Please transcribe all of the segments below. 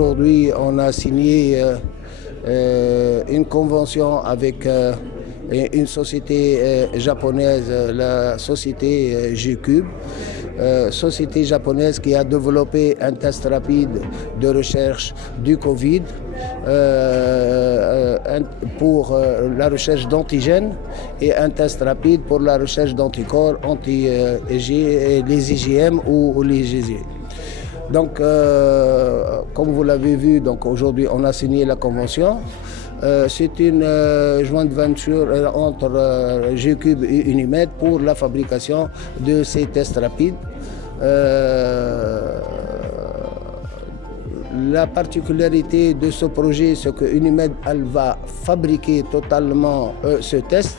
Aujourd'hui, on a signé une convention avec une société japonaise, la société G-Cube, société japonaise qui a développé un test rapide de recherche du Covid pour la recherche d'antigènes et un test rapide pour la recherche d'anticorps les IgM ou les IgG. Donc, comme vous l'avez vu, aujourd'hui on a signé la convention. C'est une jointe venture entre G-Cube et Unimed pour la fabrication de ces tests rapides. La particularité de ce projet, c'est que Unimed elle va fabriquer totalement ce test.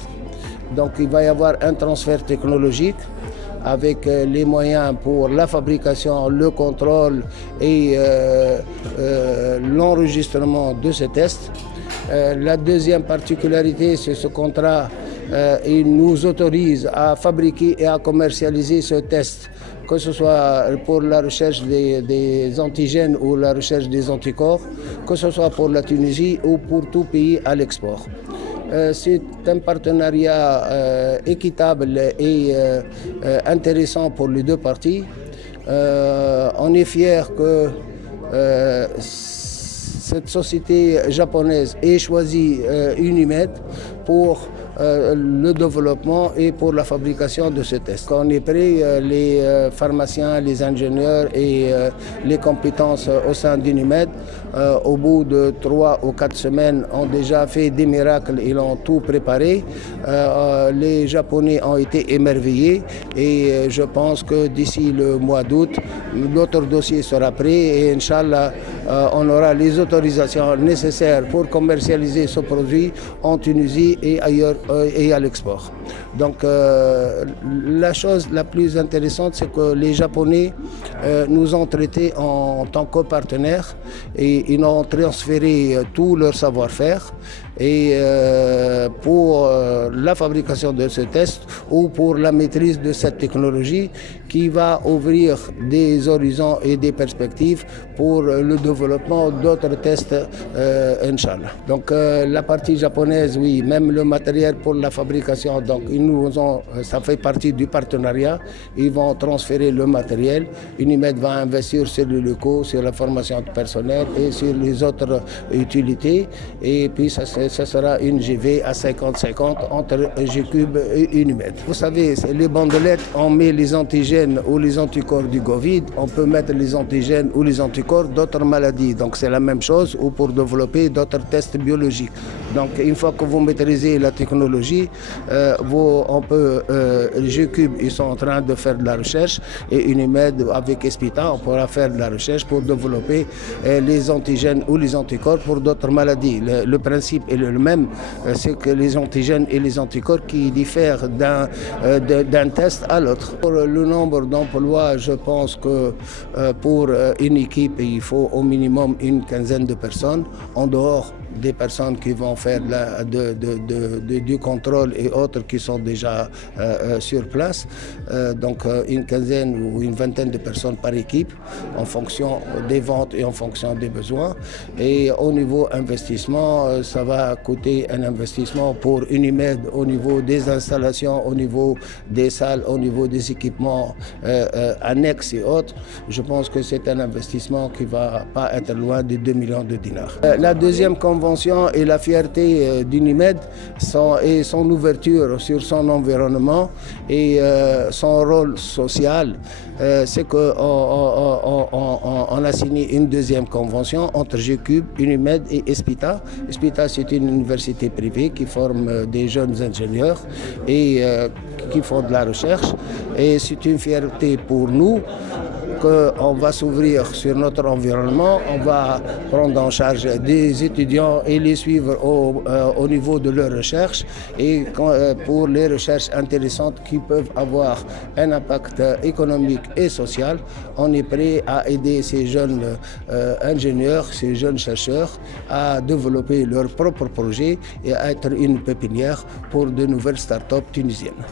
Donc il va y avoir un transfert technologique avec les moyens pour la fabrication, le contrôle et l'enregistrement de ce test. La deuxième particularité, c'est ce contrat, il nous autorise à fabriquer et à commercialiser ce test, que ce soit pour la recherche des antigènes ou la recherche des anticorps, que ce soit pour la Tunisie ou pour tout pays à l'export. C'est un partenariat équitable et intéressant pour les deux parties. On est fiers que cette société japonaise ait choisi Unimed pour le développement et pour la fabrication de ce test. Quand on est prêt, les pharmaciens, les ingénieurs et les compétences au sein d'Unimed, au bout de 3 ou 4 semaines, ont déjà fait des miracles, ils ont tout préparé. Les Japonais ont été émerveillés et je pense que d'ici le mois d'août, notre dossier sera prêt et Inch'Allah, on aura les autorisations nécessaires pour commercialiser ce produit en Tunisie et ailleurs et à l'export. Donc la chose la plus intéressante, c'est que les Japonais nous ont traités en tant que partenaires et ils ont transféré tout leur savoir-faire et pour la fabrication de ce test ou pour la maîtrise de cette technologie qui va ouvrir des horizons et des perspectives pour le développement d'autres tests, Inch'Allah. Donc la partie japonaise, oui, même le matériel pour la fabrication, donc ça fait partie du partenariat, ils vont transférer le matériel, Unimed va investir sur les locaux, sur la formation du personnel et sur les autres utilités et puis ça sera une JV à 50-50 entre G-Cube et Unimed. Vous savez, les bandelettes, on met les antigènes ou les anticorps du Covid, on peut mettre les antigènes ou les anticorps d'autres maladies. Donc c'est la même chose ou pour développer d'autres tests biologiques. Donc une fois que vous maîtrisez la technologie, G-Cube, ils sont en train de faire de la recherche et Unimed avec Espita, on pourra faire de la recherche pour développer les antigènes ou les anticorps pour d'autres maladies. Le principe est le même, c'est que les antigènes et les anticorps qui diffèrent d'un test à l'autre. Pour le nombre d'emplois, je pense que pour une équipe, il faut au minimum une quinzaine de personnes, en dehors des personnes qui vont faire du contrôle et autres qui sont déjà sur place. Donc une quinzaine ou une vingtaine de personnes par équipe en fonction des ventes et en fonction des besoins. Et au niveau investissement, ça va coûter un investissement pour Unimed au niveau des installations, au niveau des salles, au niveau des équipements annexes et autres. Je pense que c'est un investissement qui ne va pas être loin de 2 millions de dinars. La deuxième convention et la fierté d'Unimed et son ouverture sur son environnement et son rôle social, c'est qu'on a signé une deuxième convention entre G-Cube, Unimed et Espita. Espita, c'est une université privée qui forme des jeunes ingénieurs et qui font de la recherche. Et c'est une fierté pour nous qu'on va s'ouvrir sur notre environnement, on va prendre en charge des étudiants et les suivre au niveau de leurs recherches et pour les recherches intéressantes qui peuvent avoir un impact économique et social, on est prêt à aider ces jeunes ingénieurs, ces jeunes chercheurs à développer leurs propres projets et à être une pépinière pour de nouvelles start-up tunisiennes.